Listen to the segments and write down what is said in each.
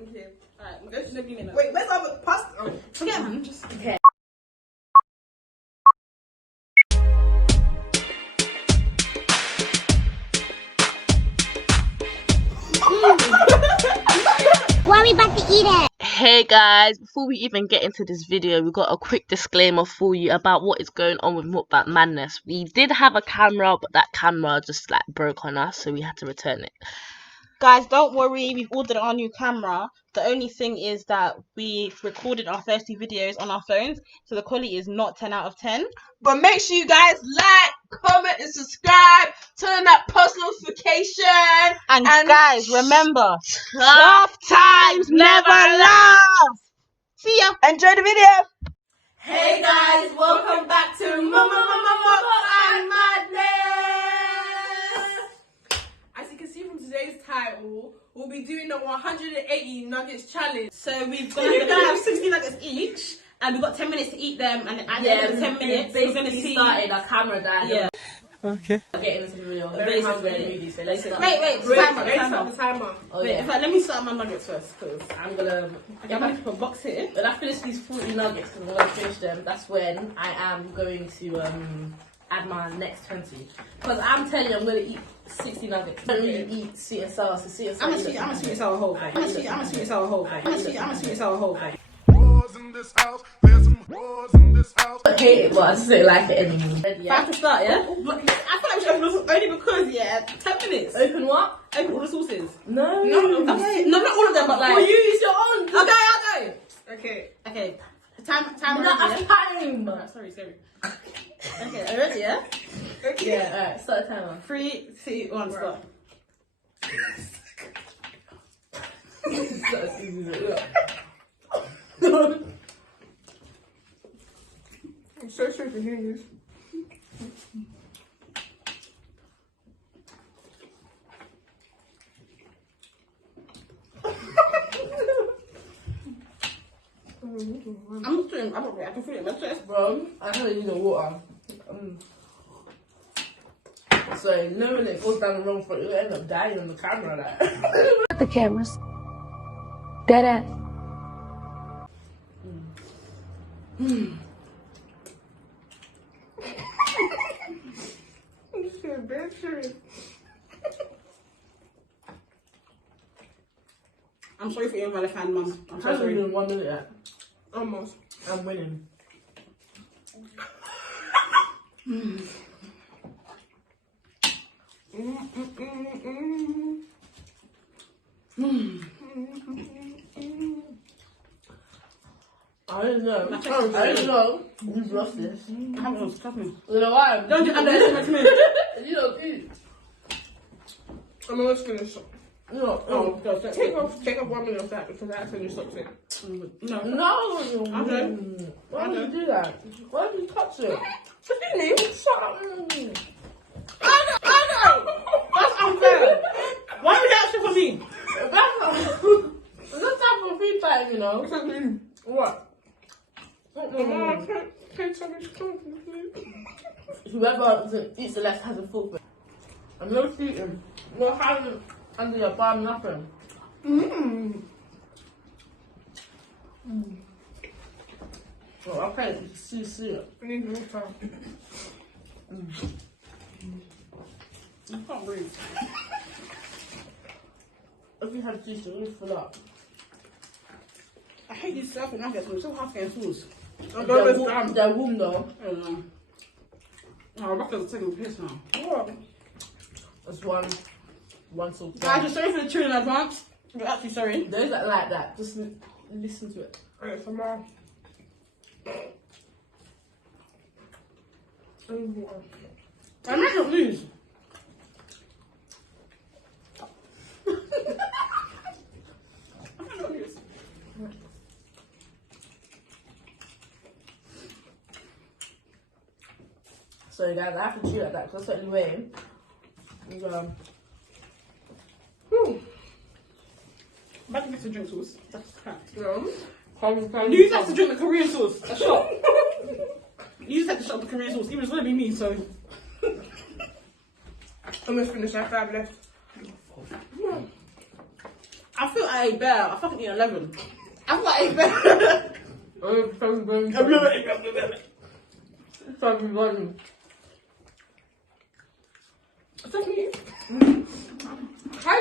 Okay. Alright, go to the beginning. Wait, where's our pasta? Oh. Forget man, just okay. Why are we about to eat it? Hey guys, before we even get into this video, we got a quick disclaimer for you about what is going on with Mukbang Madness. We did have a camera, but that camera just like broke on us, so we had to return it. Guys, don't worry, we've ordered our new camera. The only thing is that we recorded our first two videos on our phones, so the quality is not 10 out of 10. But make sure you guys like, comment, and subscribe. Turn that post notification. And guys, remember, tough times never last. See ya. Enjoy the video. Hey guys, welcome back to Mukbang Madness. As you can see from today's title, we'll be doing the 180 nuggets challenge. So we're gonna have 60 nuggets each, and we've got 10 minutes to eat them. And at the end of the 10 minutes, we're gonna see. Our camera died. Yeah. Okay. Getting into the video. Wait, timer. Oh, wait, yeah. in fact, let me start my nuggets first, because I'm gonna put a box here. when I finish these 40 nuggets and I'm gonna finish them, that's when I am going to add my next 20. Because I'm telling you, I'm gonna eat 60 nuggets. I don't really eat sweet and sour, so sweet and sour. I'm a sweet and sour whole. I'm a sweet and sour whole. In this house, there's some whores in this house. I hate it, but I just don't like it anymore. I have to start, yeah? I feel like we should open this only because, 10 minutes. Open what? Open all the sauces. No. Okay. No, not all of them, but like. Well, you use your own. Okay. Time. Sorry. Okay, are you ready, yeah? Okay. Yeah, alright, start the timer. 3, 2, 1, start. It's not as easy as it looks. I'm so sorry for hearing this. I can feel it in my chest. Bro, I don't need the water. So, no, when it goes down the wrong foot, you'll end up dying on the camera. Like. The cameras. Dead ass. I'm sorry for your invalid fan, Mum. I'm so I haven't sorry. even 1 minute yet. Almost. I'm winning. I don't know. You've lost this. I haven't lost, trust me. You know why? Don't do underestimate me. You don't eat. I'm almost finished. No. Oh, God, Take off 1 minute of that because I finished something. No. No. Okay. Why would you do that? Why did you touch it? Shut up. I know. That's unfair. Why are you asking for me? That's type of feedback, you know. What? Can't tell me to come, please. Whoever eats the less has a full. And no shooting. No having under your bum, nothing. Well, okay, see it. I need more time. I can't breathe. If you had juice, it would fill up. I hate these circle nuggets, but it's so hard getting sauce. They're warm though. I don't know. Oh, I'm back to the second piss now. What? It's one sort of. Guys, just sorry for the tune in advance. We're actually sorry. Those that like that, just listen to it. Alright, some more. I might not lose. So guys, I have to chew like that because that's the only way. Back to get to drink sauce. That's crap. No. You have to drink the Korean sauce. A shot. You just have to shot the Korean sauce. Even it's gonna be me, so. Almost finished. I have 5 left. I feel I ate better. I fucking eat 11. I feel I ate better. How you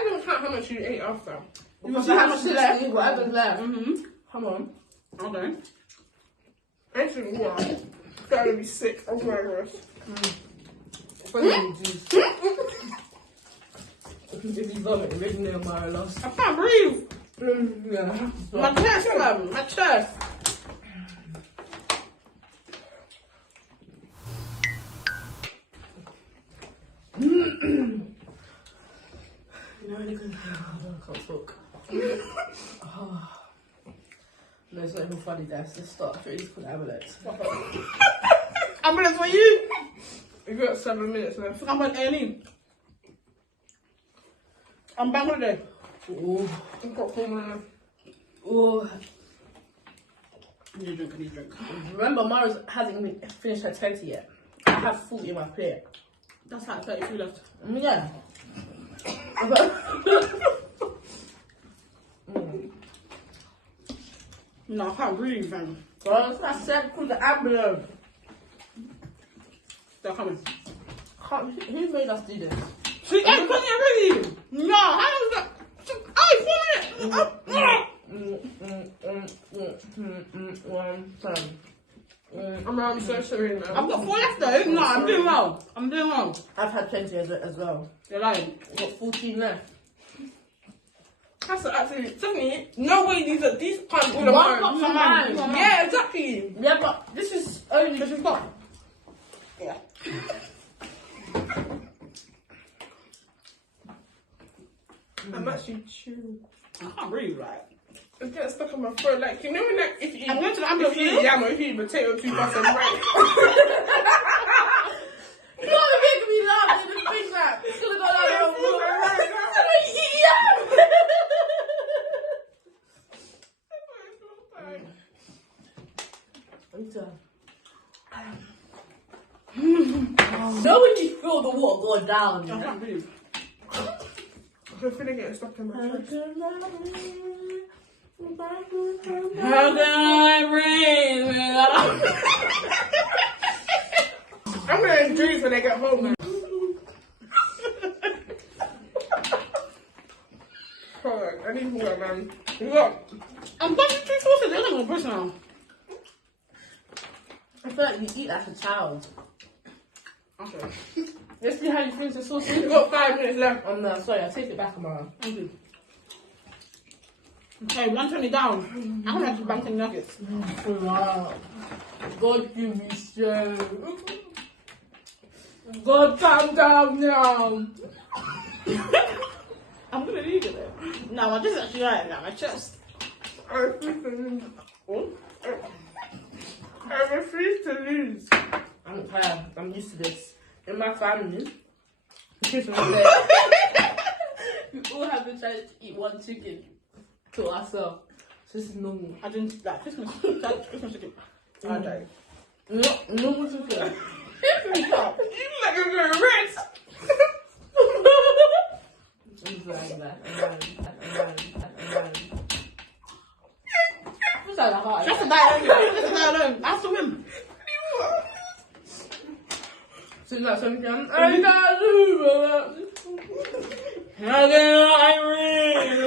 gonna count how much you ate after? Because how much is left? Whatever's left. Come on. Okay. Actually, yeah. It's gotta be sick. I'm sorry, If you vomit, originally AMARA lost. I can't breathe. Yeah. My chest, man. My chest. No, I can't talk. No, it's not even funny, guys. Let's start. It's called ambulance. Ambulance for you? We've got 7 minutes left. I'm on A&E. I'm back holiday. Oh. I've got 4 minutes left. Oh. I need a drink. Remember, Mara hasn't even finished her 20 yet. I have 40 in my plate. That's like 33 left. Yeah. No, I can't breathe, man. Well, that's what I said. Call the ambulance. They're coming. Who made us do this? See, I'm putting it ready. No, how is that? Oh, 4 minutes. I'm so sorry, man. I've got 4 left though. No, I'm doing well. I've had 20 as well. You're lying. I've got 14 left. That's actually, Stephanie, no way these can't all of mine. Yeah, exactly. Yeah, but this is only just fun. Yeah. I'm actually chewing. I can't breathe, like. It gets stuck in my throat. Like, you know when, like, if you eat, I'm going to the ambulance, if you eat yam or if you eat potato too fast and right. You're not making me laugh in the face, like, it's gonna go like, you eat yam. Know when you feel the water go down? I can't breathe. I'm feeling getting stuck in my chest. How can I breathe? I'm gonna drink when I get home now. I need water, man. Look, I'm fucking 3 sauces. They're gonna push now. I feel like you eat like a child. Okay. Let's see how you finish the sauce. We've got 5 minutes left. Oh no, sorry, I'll take it back, AMARA. Okay. Okay, 120 down. I'm gonna have to bank in nuggets. Wow. God give me strength. God, calm down now. I'm gonna leave it there. No, my chest is actually right now. My chest. I refuse to lose. I'm tired. I'm used to this. In my family, Christmas Day, we all have to try to eat 1 chicken to ourselves. So this is normal. I didn't like Christmas chicken. I died. No, normal chicken. You look like you're going to rest. I'm like that. Who's that? That's a die alone. That's the win. So that's something I got to how can I breathe?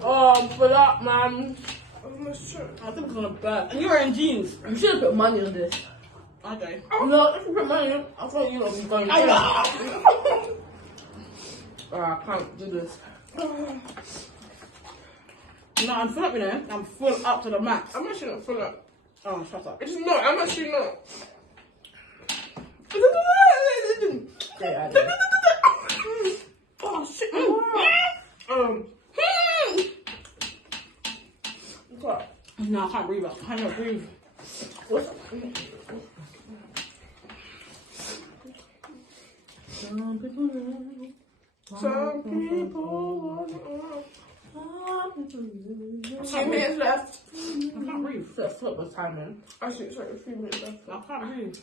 Oh, pull up, man. I think it's gonna burn. And you're wearing jeans. You should have put money on this. Okay. No, if you put money on, I thought you would be going. Oh, I can't do this. No, I'm full up, you know. I'm full up to the max. I'm actually not full up. Oh, shut up. It's not. I'm actually not. Yeah, oh, shit. No, I can't breathe. I cannot breathe. Some people want 2 minutes left. I can't breathe. That's what was timing. Actually, it's like 3 minutes left. I can't breathe.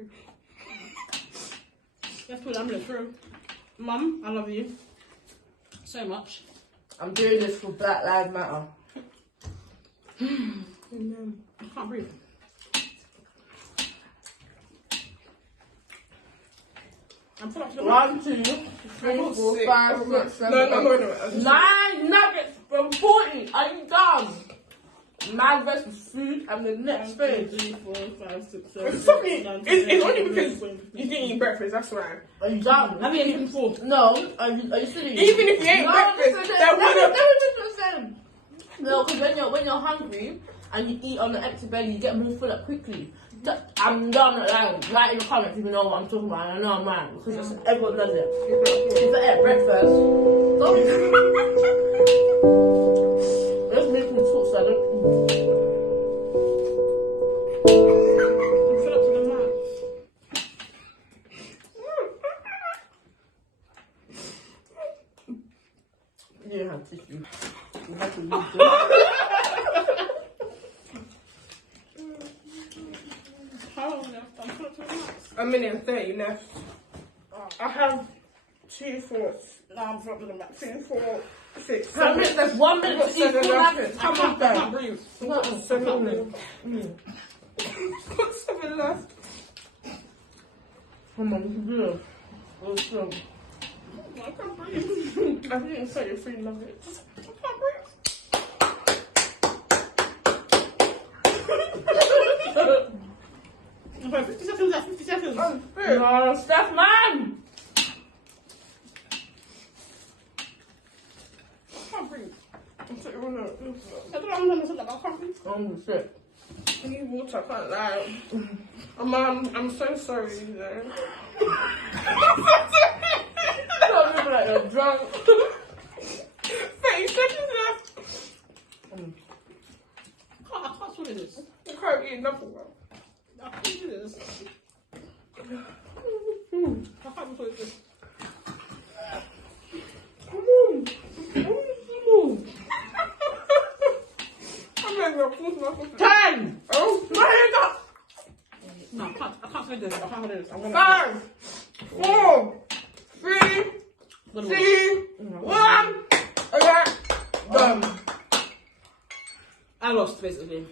breathe. Let's put omelette through. Mum, I love you so much. I'm doing this for Black Lives Matter. Amen. I can't breathe. I'm full up to the 1, 2, 3, 4, 5, 6, 7, 8, 9 nuggets from 40. Are you dumb? My rest is food and the next phase. 3, 4, 5, 6, 7. It's only because you didn't eat breakfast, that's why. Are you dumb? Have you eaten before? No. Are you silly? Even if you ate breakfast, that would have. No, because when you're hungry and you eat on an empty belly, you get more full up quickly. I'm not lying. Write in the comments if you know what I'm talking about. I know I'm lying because everyone does it. If I ate breakfast, let's make me talk so I don't. Fill up to the max. You don't have tissue. You have to use this. How long left? I'm full up to the max. A minute and 30 left. I have 2 thoughts. No, I'm full up to the max. 2, 4, 6. How many? There's 1 minute to eat 4 nuggets. I Come on, can't Ben. breathe. Not 7 left. Got 7 left. Come on, you can do it. Let's go. I can't breathe. I didn't say your 3 nuggets. I can't breathe. Okay, 50 seconds left. 50 seconds. No, Steph, man! I can't breathe. I'm sorry, no. I don't know. I'm gonna say that, but I can't breathe. Oh, shit. I need water, I can't lie. Mum, I'm so sorry, you know. Don't look like you're drunk. 30 seconds left. I can't swallow this. I can't eat another one. I can't do this. I can't swallow this. Come on. I'm going to force myself. 10! Oh, my head up. No, I can't swallow this. I can't swallow this. I'm gonna. 5, 4, 3, 2, 1. Okay. Done. I lost basically.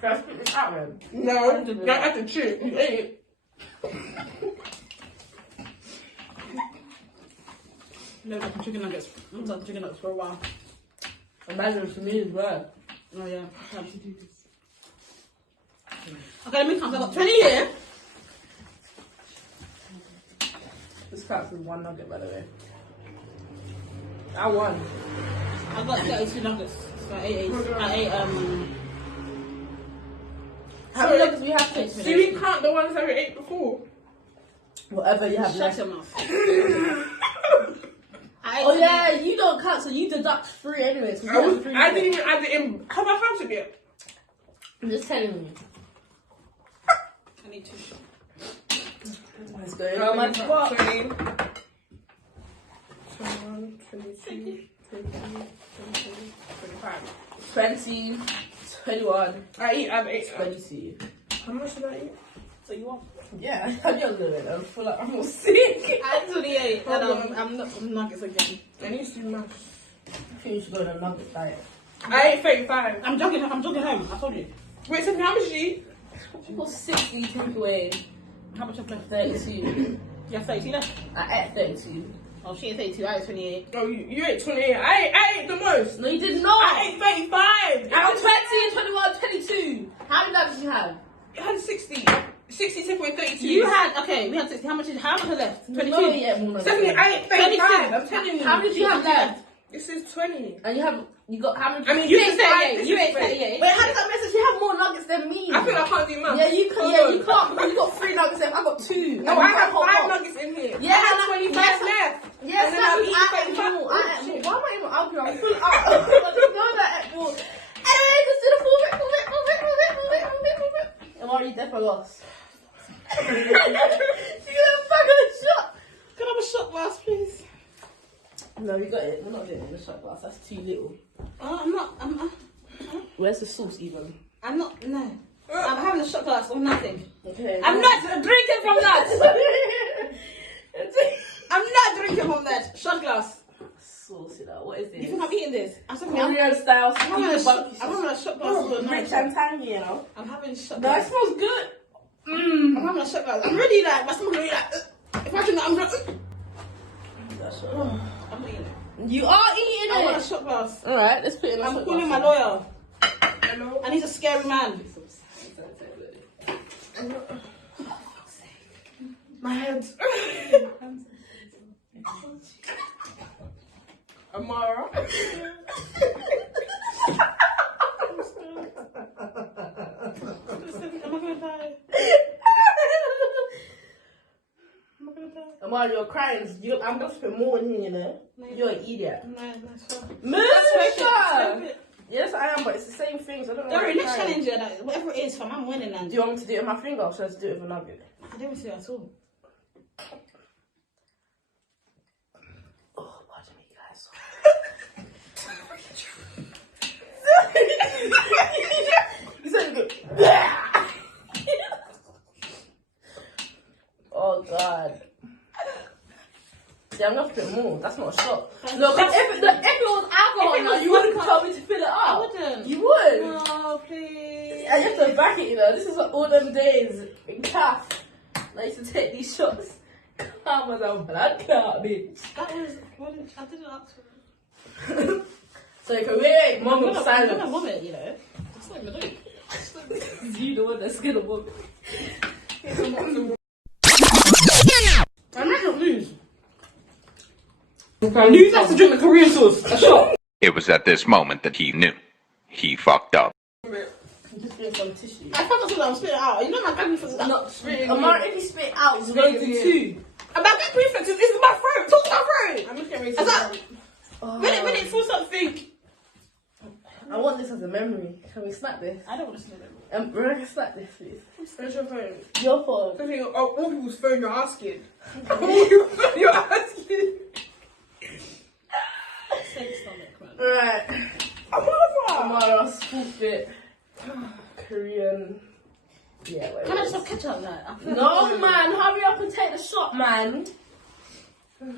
Can I spit this out then? No, not at the chip. You ate it. No, like chicken nuggets. I'm like chicken nuggets for a while. Imagine for me as well. Oh yeah, I have to do this. Okay, let me count. I got 20 here. This counts as 1 nugget, by the way. I won. I got 32 nuggets. So I ate How many nuggets do we have to? Do we count the ones that we ate before? Whatever you have Shut left. your mouth. Oh yeah, you don't count, so you deduct 3 anyways. I didn't even add it in. Have I counted it? I'm just telling you. I need tissue. Let's go. Oh my god. 20, 21, 22, 23, 25. 20, 21, I ate 22. How much did I eat? So you want? Yeah, I'm young little bit. I feel like I'm all sick. I ate 28 and I'm not from nuggets again. I need to do maths. I think you should go on a nugget diet. I ate 35. I'm jogging home. I told you. Wait, so how much did you eat? You got 60 takeaway, How much I've left? 32. You have 32 left? I ate 32. Oh, she ate 32. I ate 28. Oh, you ate 28. I ate the most. No, you did not. I ate 35. I got 20 and 21, 22. How many nuggets did you have? I had 60. 60 take away 32. You had, okay, we had 60. How much left? 22. No, you ate more nuggets. Stephanie, I ate 35. 26. I'm telling you. How many did you have left? This is 20. And you got how many? I mean, You you ate can 38. You ate 38. Wait, how does that message? You have more nuggets than me. I feel I can't do maths. Yeah, you can. Hold Yeah, on. you can't because you got 3 nuggets left. I got 2. No, I have 5 nuggets. nuggets in here. Yeah, I have and 25 yes, left. Yes, And then that's I've because I ate eaten more. 35. I ate more. Why am I even arguing? I'm full up. I just know that I ate more. Hey, just do the full bit. I'm already dead for loss. You got a bag of the shot. Can I have a shot glass, please? No, we got it. We're not getting it in the shot glass. That's too little. I'm not. Where's the sauce even? I'm not. No. I'm having a shot glass or nothing. Okay. I'm not drinking from that. I'm not drinking from that. Shot glass. Saucy though. What is this? You think I'm eating this? I'm Korean style. I'm having a shot glass. Rich and tangy, you know. I'm having a shot That glass. smells good. I'm having a shot glass. I'm really like, my stomach really like. If I drink that, I'm gonna. I'm eating it. You are eating I want a it. shot glass. Alright, let's put it in a I'm shot calling glass. my lawyer. Hello. And he's a scary man. My head. Amara. Am I gonna die? Amara, you're crying. I'm gonna put more in here, you know. You're an idiot. No, that's fine. Minister! Yes, I am, but it's the same things. I don't know. Don't why worry, you're next crying. challenge, like, whatever it is, fam, I'm winning and Do you want me to do it with my finger or should I just do it with a nugget? I don't see it at all. Oh, pardon me, guys. You said good. Oh, God. See, I'm gonna put more. That's not a shot. Look, if it was alcohol, If it now was you wouldn't vodka, tell me to fill it up. I wouldn't. You would. No, please. And you have to back it, you know. This is what all them days in calf. I used to take these shots. Calm as a blood clot, bitch. That was. I didn't ask for it. So you can wait. Mom I'm was gonna silent. vomit, you know. It's not even doing. You the one that's gonna vomit. I'm not gonna lose. Lose has to drink the Korean sauce. A shot. It was at this moment that he knew. He fucked up. Just doing some tissue. I forgot to I'm spit it out. You know my gag reflex is Not spitting. Amara, if you spit out, it's going to do two. My gag reflex is in my throat. Talk to my throat. I'm just getting ready Is that? to. When it feels something. I want this as a memory. Can we snap this? I don't want to smell it. Rebecca, snap this, please. Where's your phone? Your phone. Something all people's phone you're asking. All people's phone you're asking. Safe stomach, man. Right. Amara, spoofed it. Korean. Yeah, wait. Can I just have ketchup now? No, man. Hurry up and take the shot, man. I'm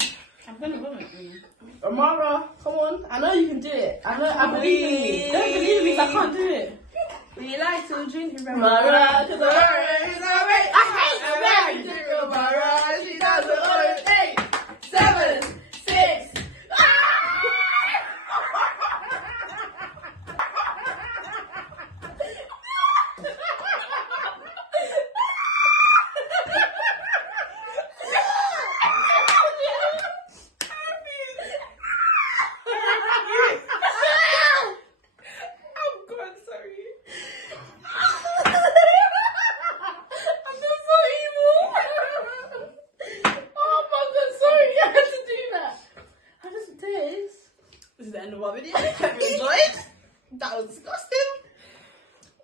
gonna vomit. Amara, come on. I know you can do it. I believe in you. Don't believe me, 'cause I can't do it. We like to drink in Amara, cause Amara is alright. I hate Amara. She does it all in 8, 7, 6. This is the end of our video. Hope you enjoyed. That was disgusting.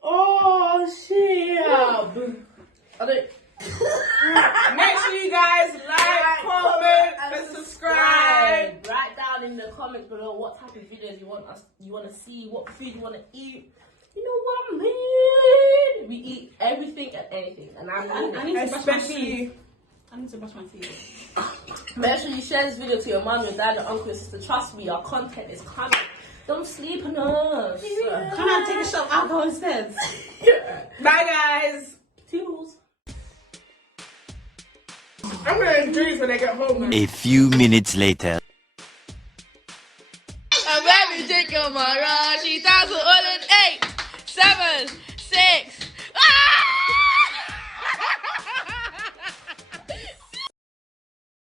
Oh, shit. Make sure you guys like, comment, and subscribe. Write down in the comments below what type of videos you want to see, what food you want to eat. You know what I mean? We eat everything and anything, and I mean it. Especially. I need to brush my teeth. Make sure you share this video to your mom, your dad, your uncle, your sister. Trust me, our content is coming. Don't sleep on us. Can I take a shot of alcohol instead? Bye, guys. Toodles. I'm gonna drink when I get home. Man. A few minutes later. And when we drink Amara, she does it all in 8, 7.